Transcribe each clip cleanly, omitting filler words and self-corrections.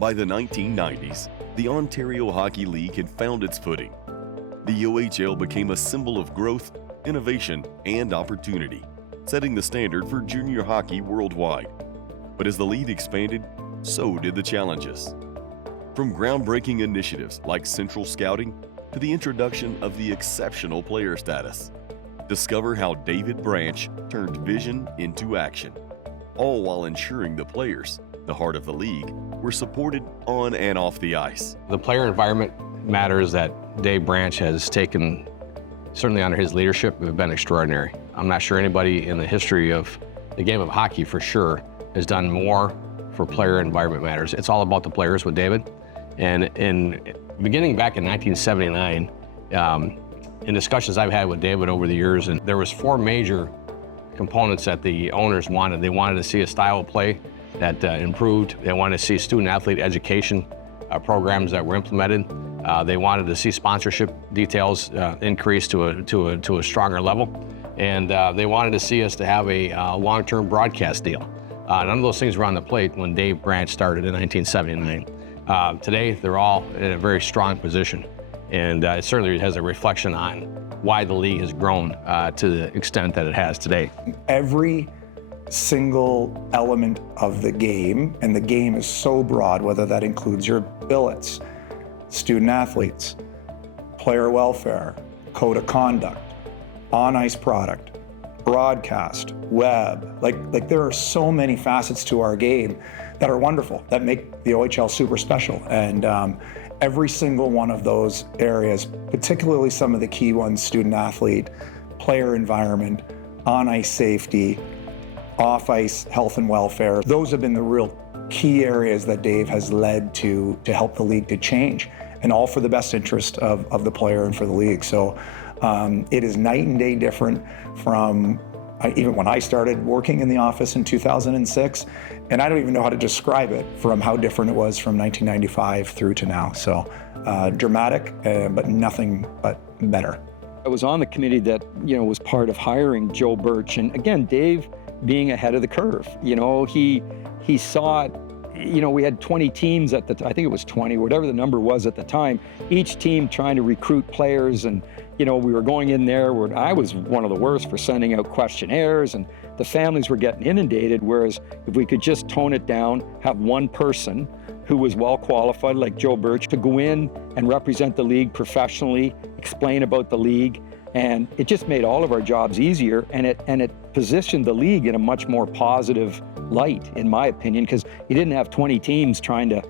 By the 1990s, the Ontario Hockey League had found its footing. The OHL became a symbol of growth, innovation, and opportunity, setting the standard for junior hockey worldwide. But as the league expanded, so did the challenges. From groundbreaking initiatives like central scouting to the introduction of the exceptional player status, discover how David Branch turned vision into action, all while ensuring the players, the heart of the league, were supported on and off the ice. The player environment matters that Dave Branch has taken, certainly under his leadership, have been extraordinary. I'm not sure anybody in the history of the game of hockey, for sure, has done more for player environment matters. It's all about the players with David. And beginning back in 1979, in discussions I've had with David over the years, and there was 4 major components that the owners wanted. They wanted to see a style of play that improved. They wanted to see student-athlete education programs that were implemented. They wanted to see sponsorship details increase to a stronger level, and they wanted to see us to have a long-term broadcast deal. None of those things were on the plate when Dave Branch started in 1979. Today, they're all in a very strong position, and it certainly has a reflection on why the league has grown to the extent that it has today. Every single element of the game, and the game is so broad, whether that includes your billets, student athletes, player welfare, code of conduct, on-ice product, broadcast, web, like there are so many facets to our game that are wonderful, that make the OHL super special. And every single one of those areas, particularly some of the key ones, student athlete, player environment, on-ice safety, off-ice health and welfare, those have been the real key areas that Dave has led to help the league to change, and all for the best interest of the player and for the league. So it is night and day different from even when I started working in the office in 2006, and I don't even know how to describe it from how different it was from 1995 through to now. So dramatic, but nothing but better. I was on the committee that, was part of hiring Joe Birch, and again, Dave being ahead of the curve. He saw it. We had 20 teams at the time, I think it was 20, whatever the number was at the time, each team trying to recruit players, and we were going in there where I was one of the worst for sending out questionnaires, and the families were getting inundated, whereas if we could just tone it down, have one person who was well qualified, like Joe Birch, to go in and represent the league professionally, explain about the league, and it just made all of our jobs easier, and it positioned the league in a much more positive light, in my opinion, because you didn't have 20 teams trying to,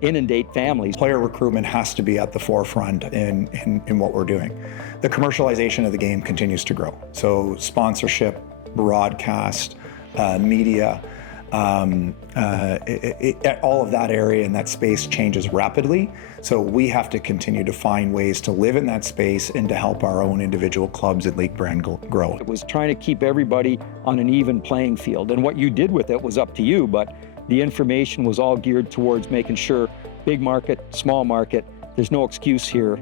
inundate families. Player recruitment has to be at the forefront in what we're doing. The commercialization of the game continues to grow. So sponsorship, broadcast, media, all of that area and that space changes rapidly. So we have to continue to find ways to live in that space and to help our own individual clubs and league brand grow. It was trying to keep everybody on an even playing field, and what you did with it was up to you, but the information was all geared towards making sure big market, small market, there's no excuse here.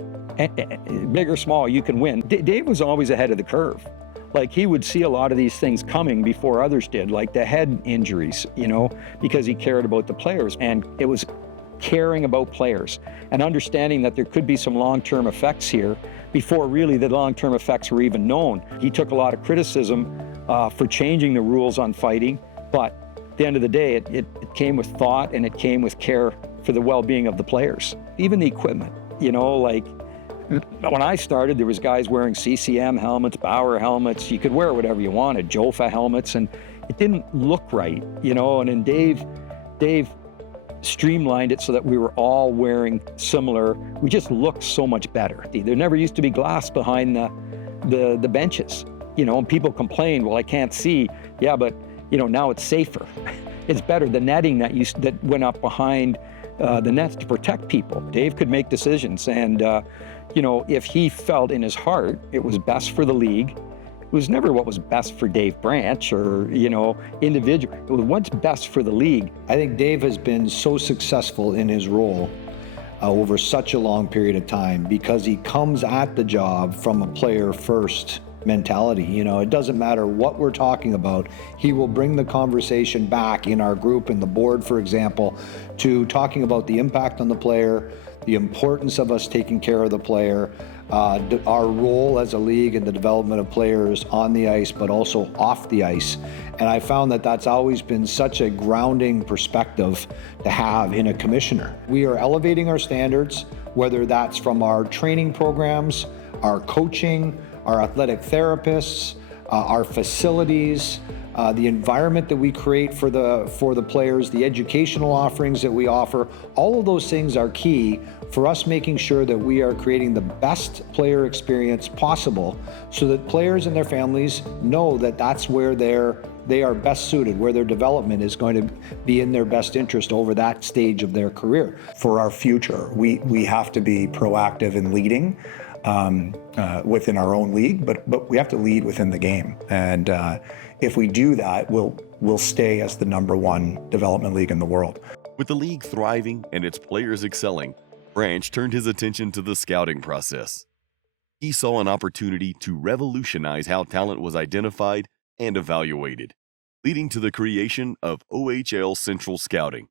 Big or small, you can win. Dave was always ahead of the curve. Like, he would see a lot of these things coming before others did, like the head injuries, because he cared about the players. And it was caring about players and understanding that there could be some long-term effects here before really the long-term effects were even known. He took a lot of criticism for changing the rules on fighting, but at the end of the day, it came with thought, and it came with care for the well-being of the players. Even the equipment, like, when I started, there was guys wearing CCM helmets, Bauer helmets. You could wear whatever you wanted, Jofa helmets, and it didn't look right, and then Dave streamlined it so that we were all wearing similar. We just looked so much better. There never used to be glass behind the benches, and people complained, well, I can't see. Yeah, but now it's safer. It's better. The netting that went up behind the nets to protect people. Dave could make decisions, and if he felt in his heart it was best for the league, it was never what was best for Dave Branch or, individual. It was what's best for the league. I think Dave has been so successful in his role over such a long period of time because he comes at the job from a player first mentality. You know, it doesn't matter what we're talking about. He will bring the conversation back in our group, in the board, for example, to talking about the impact on the player, the importance of us taking care of the player, our role as a league in the development of players on the ice, but also off the ice. And I found that that's always been such a grounding perspective to have in a commissioner. We are elevating our standards, whether that's from our training programs, our coaching, our athletic therapists, our facilities, the environment that we create for the players, the educational offerings that we offer. All of those things are key for us making sure that we are creating the best player experience possible, so that players and their families know that that's where they are best suited, where their development is going to be in their best interest over that stage of their career. For our future, we have to be proactive in leading within our own league, but we have to lead within the game. And if we do that, we'll stay as the #1 development league in the world. With the league thriving and its players excelling, Branch turned his attention to the scouting process. He saw an opportunity to revolutionize how talent was identified and evaluated, leading to the creation of OHL Central Scouting.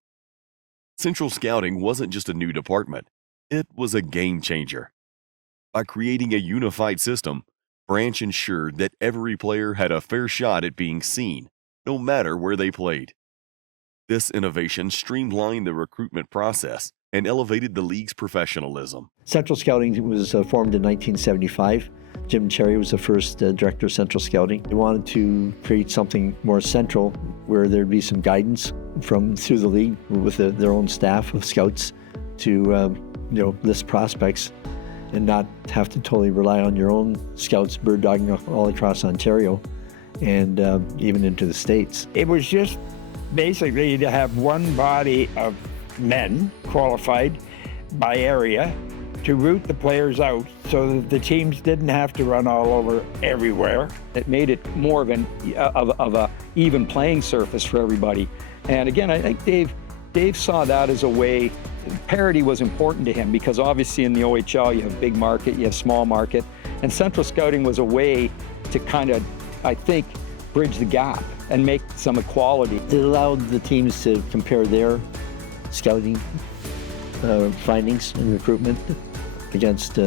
Central Scouting wasn't just a new department, it was a game changer. By creating a unified system, Branch ensured that every player had a fair shot at being seen, no matter where they played. This innovation streamlined the recruitment process and elevated the league's professionalism. Central Scouting was formed in 1975. Jim Cherry was the first director of Central Scouting. They wanted to create something more central where there'd be some guidance through the league with their own staff of scouts to list prospects and not have to totally rely on your own scouts bird dogging all across Ontario and even into the States. It was just basically to have one body of men qualified by area to root the players out so that the teams didn't have to run all over everywhere. It made it more of a even playing surface for everybody. And again, I think Dave saw that as a way. Parity was important to him because obviously in the OHL you have big market, you have small market, and Central Scouting was a way to kind of, I think, bridge the gap and make some equality. It allowed the teams to compare their scouting findings and recruitment against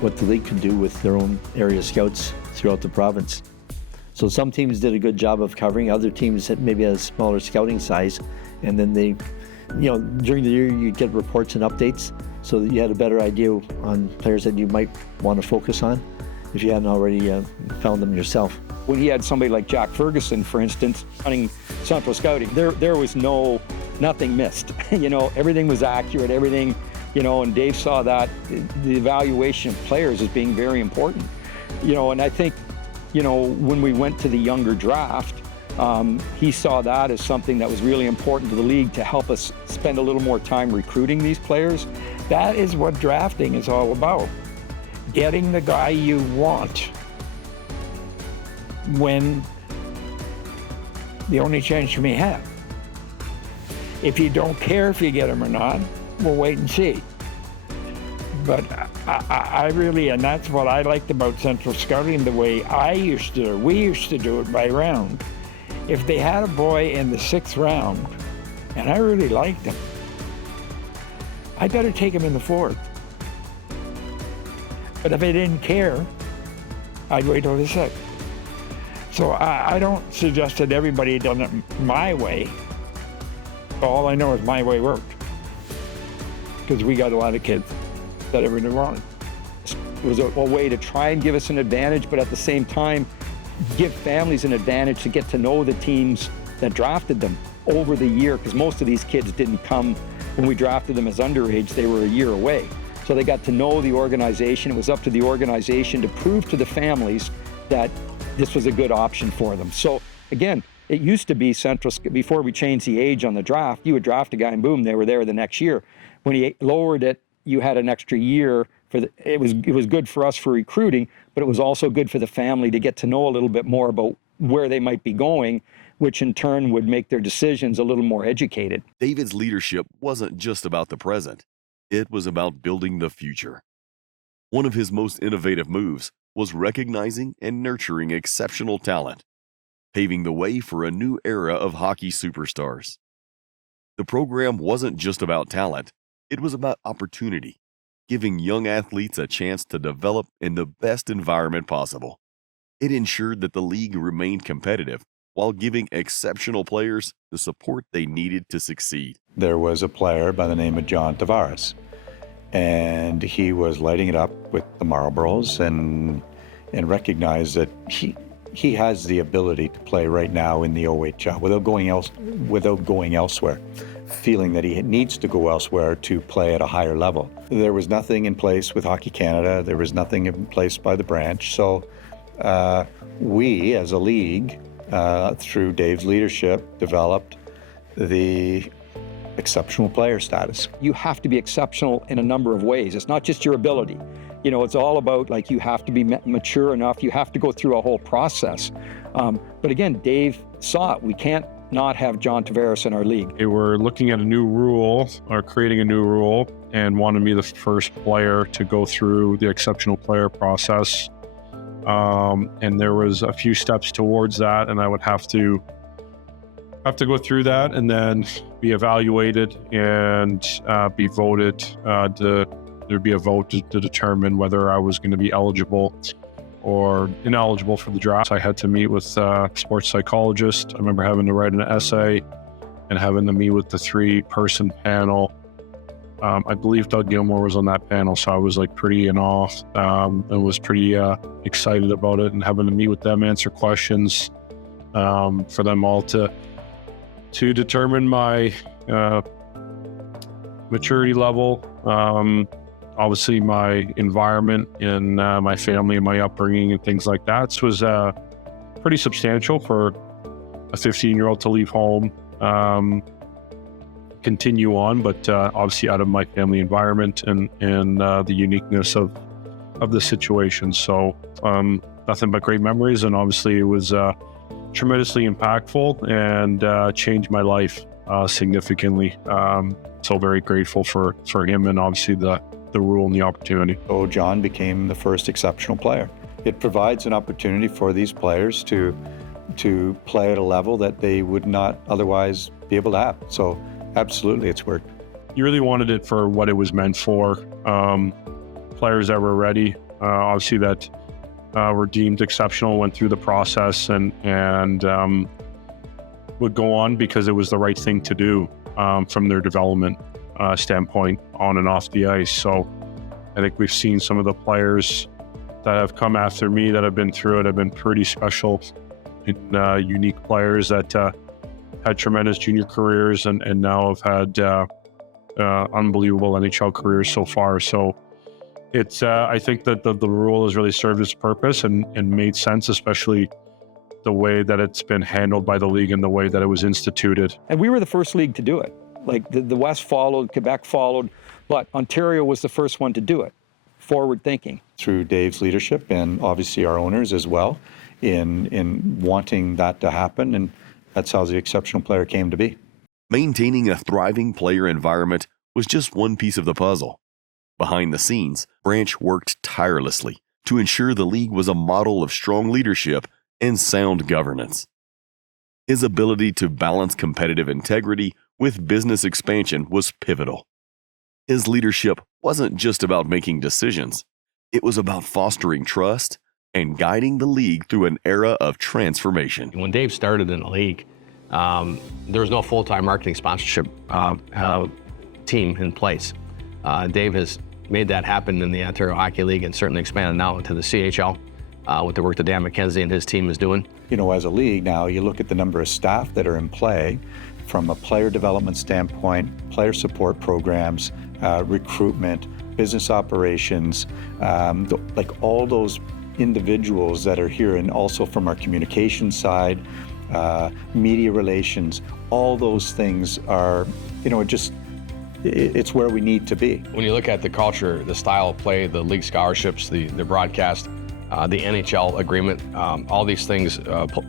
what the league could do with their own area scouts throughout the province. So some teams did a good job of covering, other teams maybe had a smaller scouting size, and then they, during the year you'd get reports and updates so that you had a better idea on players that you might want to focus on if you hadn't already found them yourself. When he had somebody like Jack Ferguson, for instance, running Central Scouting, there was nothing missed. Everything was accurate, everything, and Dave saw that the evaluation of players as being very important. And I think, when we went to the younger draft, he saw that as something that was really important to the league to help us spend a little more time recruiting these players. That is what drafting is all about. Getting the guy you want when the only chance you may have. If you don't care if you get him or not, we'll wait and see. But I really, and that's what I liked about Central Scouting, the way we used to do it by round. If they had a boy in the 6th round, and I really liked him, I better take him in the 4th. But if I didn't care, I'd wait till the 6th. So I don't suggest that everybody done it my way. All I know is my way worked. Because we got a lot of kids that everyone wanted. It was a way to try and give us an advantage, but at the same time, give families an advantage to get to know the teams that drafted them over the year, because most of these kids didn't come when we drafted them as underage, they were a year away. So they got to know the organization. It was up to the organization to prove to the families that this was a good option for them. So again, it used to be before we changed the age on the draft, you would draft a guy and boom, they were there the next year. When he lowered it, you had an extra year. It was good for us for recruiting, but it was also good for the family to get to know a little bit more about where they might be going, which in turn would make their decisions a little more educated. David's leadership wasn't just about the present. It was about building the future. One of his most innovative moves was recognizing and nurturing exceptional talent, paving the way for a new era of hockey superstars. The program wasn't just about talent, it was about opportunity, giving young athletes a chance to develop in the best environment possible. It ensured that the league remained competitive while giving exceptional players the support they needed to succeed. There was a player by the name of John Tavares, and he was lighting it up with the Marlboros and recognized that he has the ability to play right now in the OHL without going elsewhere, feeling that he needs to go elsewhere to play at a higher level. There was nothing in place with Hockey Canada. There was nothing in place by the branch. So we, as a league, through Dave's leadership, developed the exceptional player status. You have to be exceptional in a number of ways. It's not just your ability. You know, it's all about, like, you have to be mature enough. You have to go through a whole process. But again, Dave saw it. We can't not have John Tavares in our league. They were looking at a new rule or creating a new rule and wanted me the first player to go through the exceptional player process. And there was a few steps towards that, and I would have to go through that and then be evaluated and be voted. There'd be a vote to determine whether I was going to be eligible or ineligible for the draft. I had to meet with a sports psychologist. I remember having to write an essay and having to meet with the 3-person panel. I believe Doug Gilmore was on that panel, so I was like pretty in awe and was pretty excited about it, and having to meet with them, answer questions for them all to determine my maturity level, obviously my environment and my family and my upbringing and things like that. So it was pretty substantial for a 15-year-old to leave home, continue on, but obviously out of my family environment and the uniqueness of the situation. So nothing but great memories, and obviously it was tremendously impactful and changed my life significantly. So very grateful for him and obviously the rule and the opportunity. So John became the first exceptional player. It provides an opportunity for these players to play at a level that they would not otherwise be able to have. So absolutely, it's worked. You really wanted it for what it was meant for. Players that were ready, obviously that were deemed exceptional, went through the process and would go on because it was the right thing to do from their development standpoint on and off the ice. So I think we've seen some of the players that have come after me that have been through it have been pretty special and unique players that had tremendous junior careers and now have had unbelievable NHL careers so far. So it's I think that the rule has really served its purpose and made sense, especially the way that it's been handled by the league and the way that it was instituted. And we were the first league to do it. Like the West followed, Quebec followed, but Ontario was the first one to do it. Forward thinking. Through Dave's leadership and obviously our owners as well in wanting that to happen, and that's how the exceptional player came to be. Maintaining a thriving player environment was just one piece of the puzzle. Behind the scenes, Branch worked tirelessly to ensure the league was a model of strong leadership and sound governance. His ability to balance competitive integrity with business expansion was pivotal. His leadership wasn't just about making decisions, it was about fostering trust and guiding the league through an era of transformation. When Dave started in the league, there was no full-time marketing sponsorship team in place. Dave has made that happen in the Ontario Hockey League and certainly expanded now into the CHL with the work that Dan McKenzie and his team is doing. You know, as a league now, you look at the number of staff that are in play from a player development standpoint, player support programs, recruitment, business operations, like all those individuals that are here, and also from our communication side, media relations, all those things are, you know, it's where we need to be. When you look at the culture, the style of play, the league scholarships, the broadcast, the NHL agreement, all these things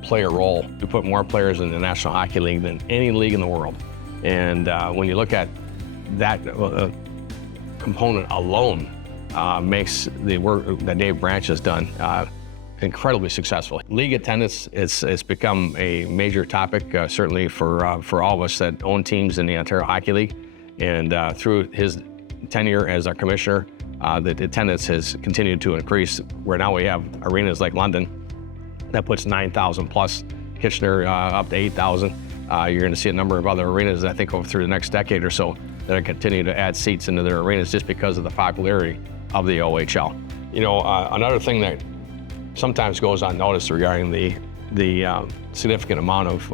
play a role. We put more players in the National Hockey League than any league in the world. And when you look at that component alone, makes the work that Dave Branch has done incredibly successful. League attendance it's become a major topic, certainly for all of us that own teams in the Ontario Hockey League. And through his tenure as our commissioner, the attendance has continued to increase, where now we have arenas like London that puts 9,000 plus, Kitchener up to 8,000. You're going to see a number of other arenas, I think, over through the next decade or so, that are continuing to add seats into their arenas just because of the popularity of the OHL. You know, another thing that sometimes goes unnoticed regarding the significant amount of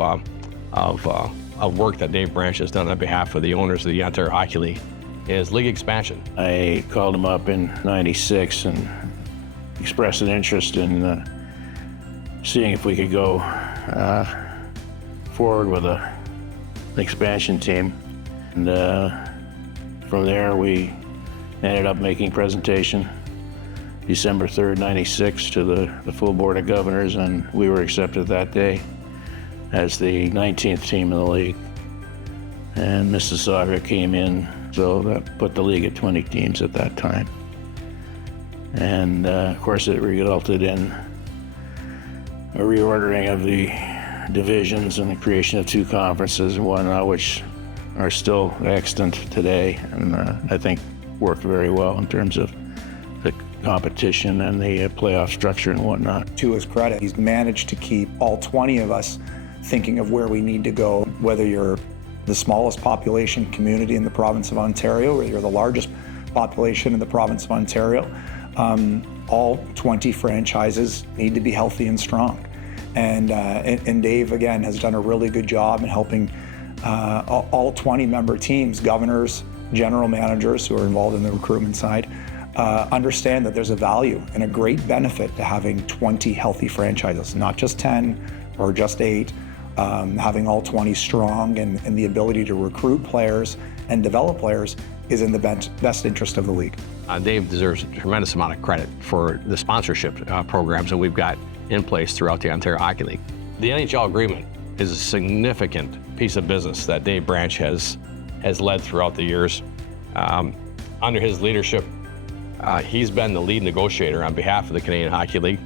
work that Dave Branch has done on behalf of the owners of the Ontario Hockey League is league expansion. I called him up in '96 and expressed an interest in seeing if we could go forward with an expansion team. And from there, we ended up making a presentation December 3rd, '96 to the full Board of Governors, and we were accepted that day as the 19th team in the league. And Mississauga came in, so that put the league at 20 teams at that time. And of course it resulted in a reordering of the divisions and the creation of 2 conferences and whatnot, which are still extant today, and I think worked very well in terms of the competition and the playoff structure and whatnot. To his credit, he's managed to keep all 20 of us thinking of where we need to go, whether you're the smallest population community in the province of Ontario or you're the largest population in the province of Ontario. All 20 franchises need to be healthy and strong. And Dave, again, has done a really good job in helping all 20 member teams, governors, general managers who are involved in the recruitment side, understand that there's a value and a great benefit to having 20 healthy franchises, not just 10 or just 8, having all 20 strong and the ability to recruit players and develop players is in the best interest of the league. Dave deserves a tremendous amount of credit for the sponsorship programs that we've got in place throughout the Ontario Hockey League. The NHL agreement is a significant piece of business that Dave Branch has led throughout the years. Under his leadership, he's been the lead negotiator on behalf of the Canadian Hockey League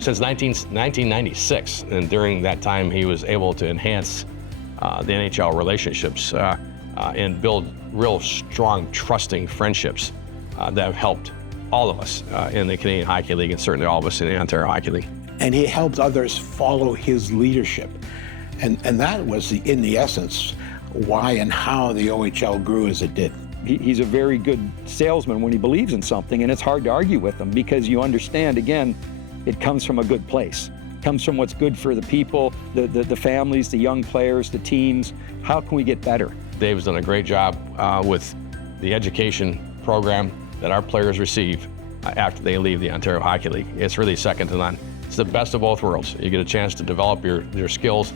since 1996, and during that time he was able to enhance the NHL relationships and build real strong, trusting friendships that have helped all of us in the Canadian Hockey League and certainly all of us in the Ontario Hockey League. And he helped others follow his leadership. And that was, in the essence, why and how the OHL grew as it did. He's a very good salesman when he believes in something, and it's hard to argue with him because you understand, again, it comes from a good place. It comes from what's good for the people, the families, the young players, the teams. How can we get better? Dave's done a great job with the education program that our players receive after they leave the Ontario Hockey League. It's really second to none. It's the best of both worlds. You get a chance to develop your skills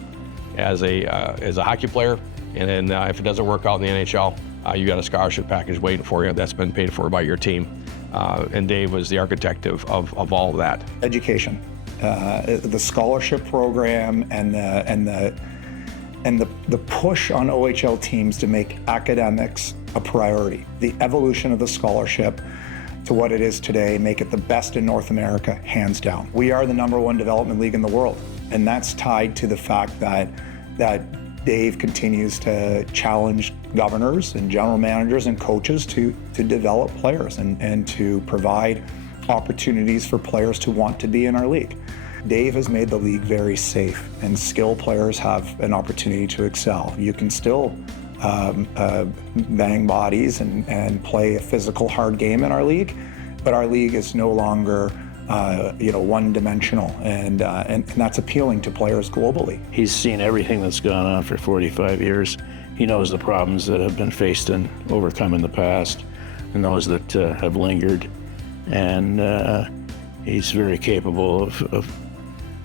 as a hockey player, and then if it doesn't work out in the NHL, you got a scholarship package waiting for you that's been paid for by your team. And Dave was the architect of all of that. Education, the scholarship program, and the push on OHL teams to make academics a priority. The evolution of the scholarship to what it is today, make it the best in North America, hands down. We are the #1 development league in the world, and that's tied to the fact that Dave continues to challenge governors and general managers and coaches to develop players and to provide opportunities for players to want to be in our league. Dave has made the league very safe, and skilled players have an opportunity to excel. You can still bang bodies and play a physical, hard game in our league, but our league is no longer one-dimensional, and that's appealing to players globally. He's seen everything that's gone on for 45 years. He knows the problems that have been faced and overcome in the past, and those that have lingered, and he's very capable of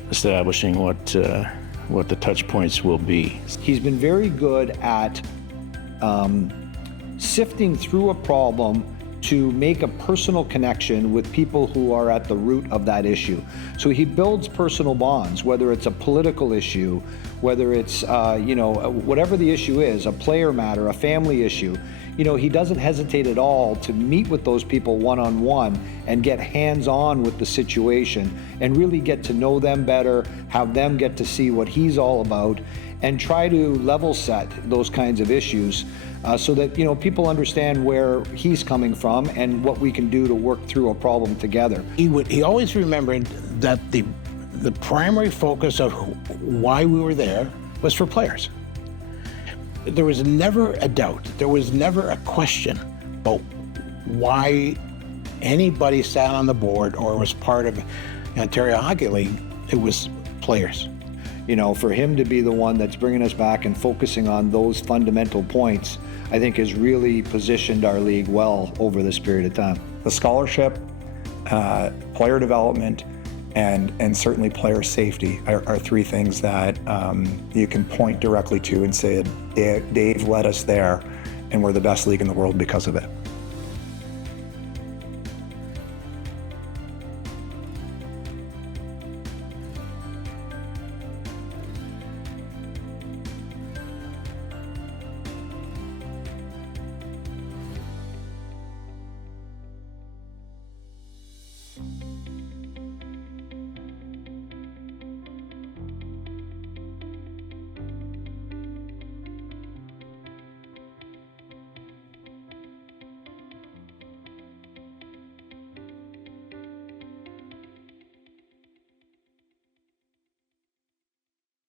establishing what the touch points will be. He's been very good at sifting through a problem to make a personal connection with people who are at the root of that issue. So he builds personal bonds, whether it's a political issue, whether it's, whatever the issue is, a player matter, a family issue, he doesn't hesitate at all to meet with those people one-on-one and get hands-on with the situation and really get to know them better, have them get to see what he's all about, and try to level set those kinds of issues so that, people understand where he's coming from and what we can do to work through a problem together. He always remembered that the primary focus of why we were there was for players. There was never a doubt, there was never a question about why anybody sat on the board or was part of the Ontario Hockey League. It was players. For him to be the one that's bringing us back and focusing on those fundamental points, I think has really positioned our league well over this period of time. The scholarship, player development, and certainly player safety are three things that you can point directly to and say, Dave led us there, and we're the best league in the world because of it.